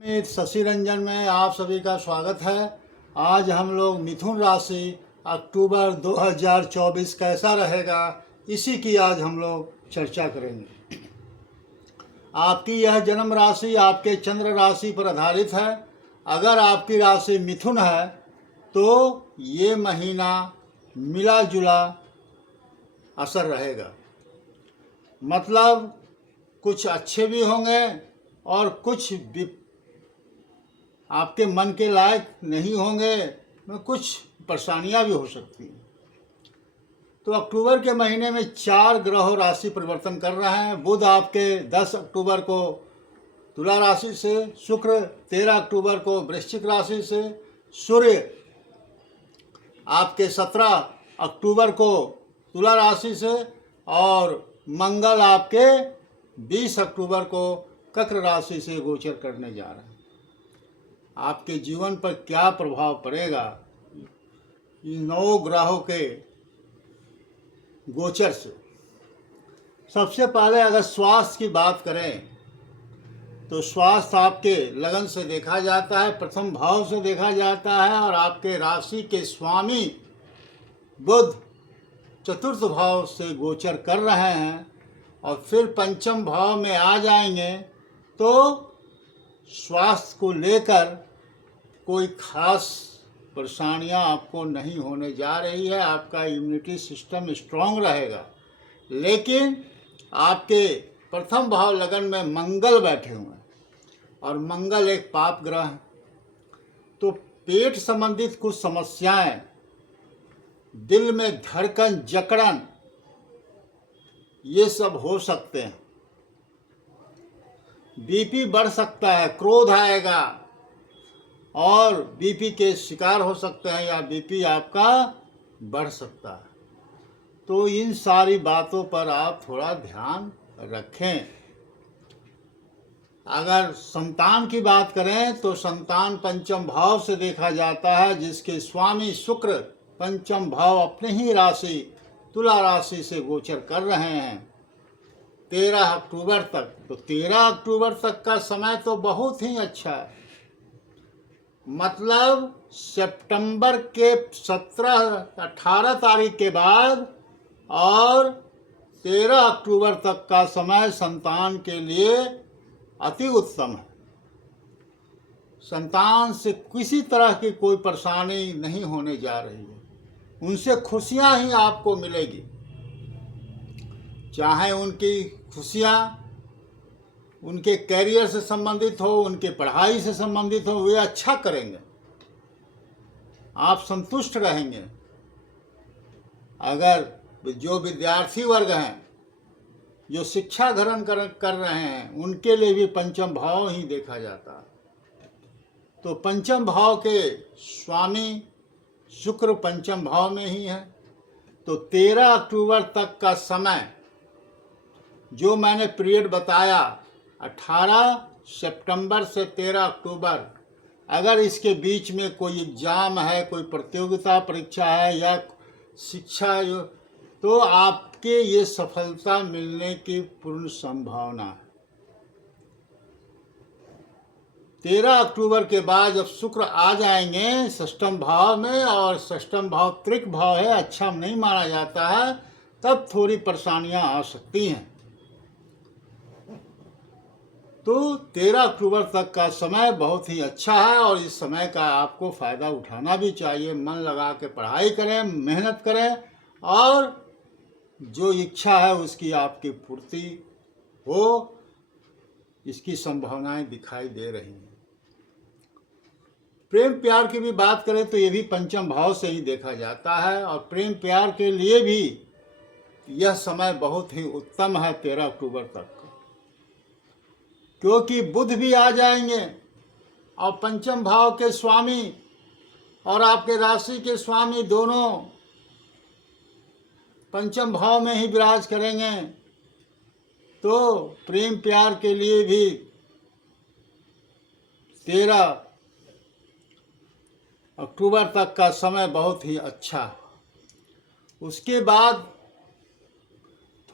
में शशि रंजन में आप सभी का स्वागत है। आज हम लोग मिथुन राशि अक्टूबर 2024 कैसा रहेगा इसी की आज हम लोग चर्चा करेंगे। आपकी यह जन्म राशि आपके चंद्र राशि पर आधारित है। अगर आपकी राशि मिथुन है तो ये महीना मिला जुला असर रहेगा, मतलब कुछ अच्छे भी होंगे और कुछ आपके मन के लायक नहीं होंगे, कुछ परेशानियां भी हो सकती हैं। तो अक्टूबर के महीने में 4 ग्रह राशि परिवर्तन कर रहे हैं। बुध आपके 10 अक्टूबर को तुला राशि से, शुक्र 13 अक्टूबर को वृश्चिक राशि से, सूर्य आपके 17 अक्टूबर को तुला राशि से और मंगल आपके 20 अक्टूबर को कर्क राशि से गोचर करने जा रहे हैं। आपके जीवन पर क्या प्रभाव पड़ेगा इन 9 ग्रहों के गोचर से। सबसे पहले अगर स्वास्थ्य की बात करें तो स्वास्थ्य आपके लगन से देखा जाता है, प्रथम भाव से देखा जाता है और आपके राशि के स्वामी बुध चतुर्थ भाव से गोचर कर रहे हैं और फिर पंचम भाव में आ जाएंगे तो स्वास्थ्य को लेकर कोई खास परेशानियां आपको नहीं होने जा रही है। आपका इम्यूनिटी सिस्टम स्ट्रांग रहेगा। लेकिन आपके प्रथम भाव लगन में मंगल बैठे हुए हैं और मंगल एक पाप ग्रह है, तो पेट संबंधित कुछ समस्याएं, दिल में धड़कन, जकड़न, ये सब हो सकते हैं। बीपी बढ़ सकता है, क्रोध आएगा और बीपी के शिकार हो सकते हैं या बीपी आपका बढ़ सकता है। तो इन सारी बातों पर आप थोड़ा ध्यान रखें। अगर संतान की बात करें तो संतान पंचम भाव से देखा जाता है, जिसके स्वामी शुक्र पंचम भाव अपने ही राशि तुला राशि से गोचर कर रहे हैं 13 अक्टूबर तक। तो 13 अक्टूबर तक का समय तो बहुत ही अच्छा है, मतलब सितंबर के 17-18 तारीख के बाद और 13 अक्टूबर तक का समय संतान के लिए अति उत्तम है। संतान से किसी तरह की कोई परेशानी नहीं होने जा रही है, उनसे खुशियां ही आपको मिलेगी। चाहे उनकी खुशियां उनके कैरियर से संबंधित हो, उनके पढ़ाई से संबंधित हो, वे अच्छा करेंगे, आप संतुष्ट रहेंगे। अगर जो विद्यार्थी वर्ग हैं, जो शिक्षा ग्रहण कर रहे हैं, उनके लिए भी पंचम भाव ही देखा जाता है। तो पंचम भाव के स्वामी शुक्र पंचम भाव में ही है। तो 13 अक्टूबर तक का समय जो मैंने पीरियड बताया, 18 सितंबर से 13 अक्टूबर, अगर इसके बीच में कोई एग्ज़ाम है, कोई प्रतियोगिता परीक्षा है या शिक्षा, तो आपके ये सफलता मिलने की पूर्ण संभावना है। 13 अक्टूबर के बाद जब शुक्र आ जाएंगे षष्ठम भाव में, और षष्ठम भाव त्रिक भाव है, अच्छा नहीं माना जाता है, तब थोड़ी परेशानियां आ सकती हैं। तो 13 अक्टूबर तक का समय बहुत ही अच्छा है और इस समय का आपको फ़ायदा उठाना भी चाहिए। मन लगा के पढ़ाई करें, मेहनत करें और जो इच्छा है उसकी आपकी पूर्ति हो, इसकी संभावनाएं दिखाई दे रही हैं। प्रेम प्यार की भी बात करें तो ये भी पंचम भाव से ही देखा जाता है और प्रेम प्यार के लिए भी यह समय बहुत ही उत्तम है 13 अक्टूबर तक, क्योंकि बुध भी आ जाएंगे और पंचम भाव के स्वामी और आपके राशि के स्वामी दोनों पंचम भाव में ही विराज करेंगे। तो प्रेम प्यार के लिए भी 13 अक्टूबर तक का समय बहुत ही अच्छा है। उसके बाद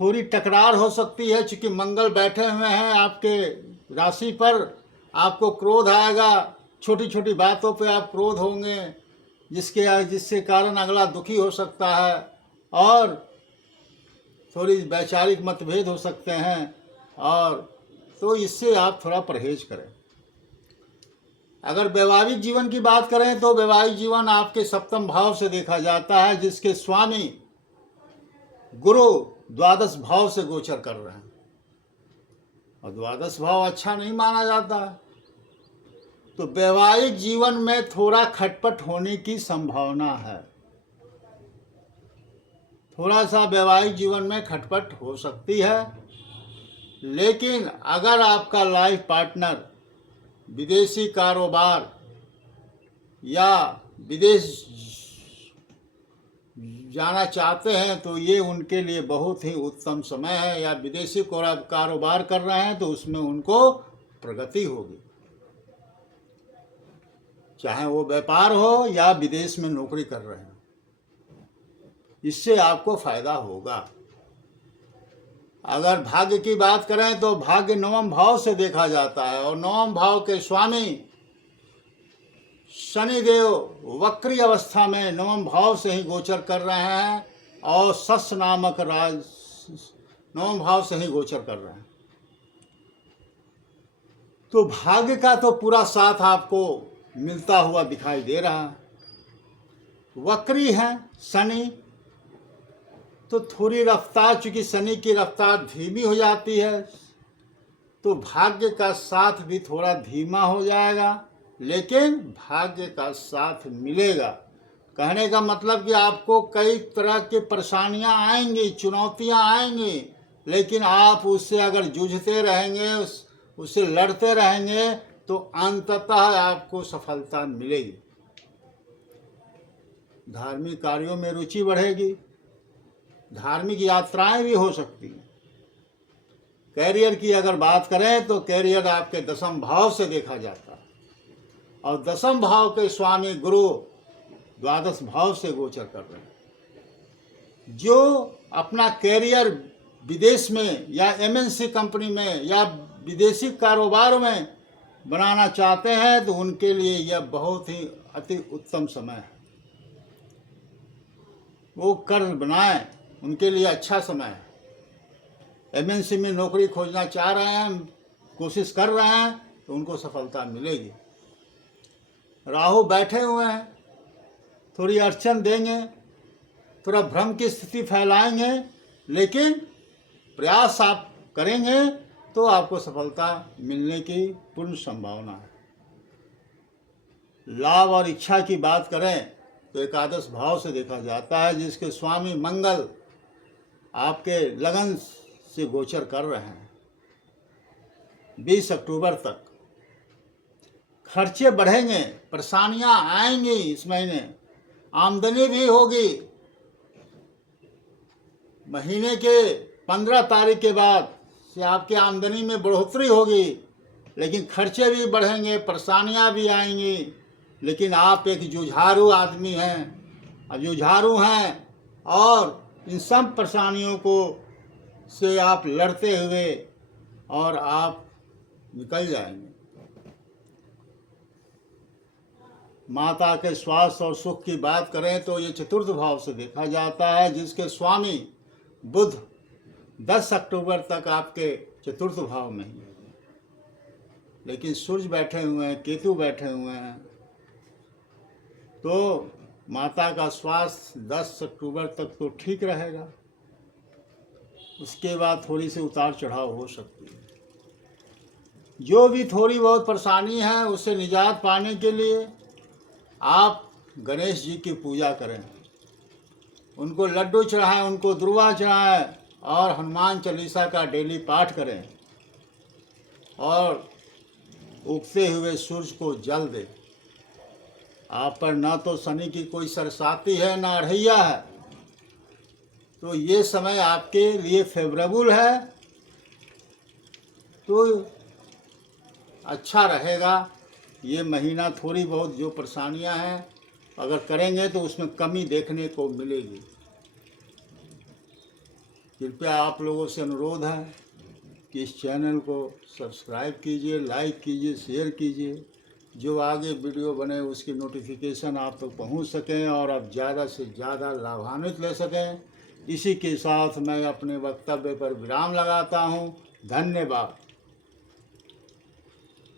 थोड़ी टकरार हो सकती है, क्योंकि मंगल बैठे हुए हैं आपके राशि पर आपको क्रोध आएगा, छोटी छोटी बातों पे आप क्रोध होंगे, जिससे कारण अगला दुखी हो सकता है और थोड़ी वैचारिक मतभेद हो सकते हैं, और तो इससे आप थोड़ा परहेज करें। अगर वैवाहिक जीवन की बात करें तो वैवाहिक जीवन आपके सप्तम भाव से देखा जाता है, जिसके स्वामी गुरु द्वादश भाव से गोचर कर रहे हैं, और द्वादश भाव अच्छा नहीं माना जाता है। तो वैवाहिक जीवन में थोड़ा खटपट होने की संभावना है, थोड़ा सा वैवाहिक जीवन में खटपट हो सकती है। लेकिन अगर आपका लाइफ पार्टनर विदेशी कारोबार या विदेश जाना चाहते हैं तो ये उनके लिए बहुत ही उत्तम समय है, या विदेशी कारोबार कर रहे हैं तो उसमें उनको प्रगति होगी, चाहे वो व्यापार हो या विदेश में नौकरी कर रहे हैं, इससे आपको फायदा होगा। अगर भाग्य की बात करें तो भाग्य नवम भाव से देखा जाता है, और नवम भाव के स्वामी शनिदेव वक्री अवस्था में नवम भाव से ही गोचर कर रहे हैं, और सस नामक राज नवम भाव से ही गोचर कर रहे हैं। तो भाग्य का तो पूरा साथ आपको मिलता हुआ दिखाई दे रहा है। वक्री है शनि, तो थोड़ी रफ्तार, चूंकि शनि की रफ्तार धीमी हो जाती है, तो भाग्य का साथ भी थोड़ा धीमा हो जाएगा, लेकिन भाग्य का साथ मिलेगा। कहने का मतलब कि आपको कई तरह की परेशानियां आएंगी, चुनौतियां आएंगी, लेकिन आप उससे अगर जूझते रहेंगे, उससे लड़ते रहेंगे, तो अंततः आपको सफलता मिलेगी। धार्मिक कार्यों में रुचि बढ़ेगी, धार्मिक यात्राएं भी हो सकती हैं। कैरियर की अगर बात करें तो कैरियर आपके दसम भाव से देखा जाता है, और दसम भाव के स्वामी गुरु द्वादश भाव से गोचर कर रहे हैं। जो अपना कैरियर विदेश में या एमएनसी कंपनी में या विदेशी कारोबार में बनाना चाहते हैं तो उनके लिए यह बहुत ही अति उत्तम समय है। वो कर बनाएं, उनके लिए अच्छा समय है। एमएनसी में नौकरी खोजना चाह रहे हैं, कोशिश कर रहे हैं, तो उनको सफलता मिलेगी। राहु बैठे हुए हैं, थोड़ी अड़चन देंगे, थोड़ा भ्रम की स्थिति फैलाएंगे, लेकिन प्रयास आप करेंगे तो आपको सफलता मिलने की पूर्ण संभावना है। लाभ और इच्छा की बात करें तो एकादश भाव से देखा जाता है, जिसके स्वामी मंगल आपके लगन से गोचर कर रहे हैं 20 अक्टूबर तक। खर्चे बढ़ेंगे, परेशानियां आएंगी इस महीने, आमदनी भी होगी। महीने के 15 तारीख के बाद से आपकी आमदनी में बढ़ोतरी होगी, लेकिन खर्चे भी बढ़ेंगे, परेशानियां भी आएंगी। लेकिन आप एक जुझारू आदमी हैं, अब जुझारू हैं, और इन सब परेशानियों को से आप लड़ते हुए और आप निकल जाएंगे। माता के स्वास्थ्य और सुख की बात करें तो ये चतुर्थ भाव से देखा जाता है, जिसके स्वामी बुध 10 अक्टूबर तक आपके चतुर्थ भाव में ही, लेकिन सूर्य बैठे हुए हैं, केतु बैठे हुए हैं, तो माता का स्वास्थ्य 10 अक्टूबर तक तो ठीक रहेगा। उसके बाद थोड़ी सी उतार चढ़ाव हो सकती है। जो भी थोड़ी बहुत परेशानी है उससे निजात पाने के लिए आप गणेश जी की पूजा करें, उनको लड्डू चढ़ाएं, उनको दुर्वा चढ़ाएं, और हनुमान चालीसा का डेली पाठ करें, और उगते हुए सूरज को जल दें। आप पर ना तो शनि की कोई सरसाती है, ना अढ़ैया है, तो ये समय आपके लिए फेवरेबल है, तो अच्छा रहेगा। ये महीना थोड़ी बहुत जो परेशानियां हैं अगर करेंगे तो उसमें कमी देखने को मिलेगी। कृपया आप लोगों से अनुरोध है कि इस चैनल को सब्सक्राइब कीजिए, लाइक कीजिए, शेयर कीजिए, जो आगे वीडियो बने उसकी नोटिफिकेशन आप तक पहुंच सकें और आप ज़्यादा से ज़्यादा लाभान्वित ले सकें। इसी के साथ मैं अपने वक्तव्य पर विराम लगाता हूं। धन्यवाद।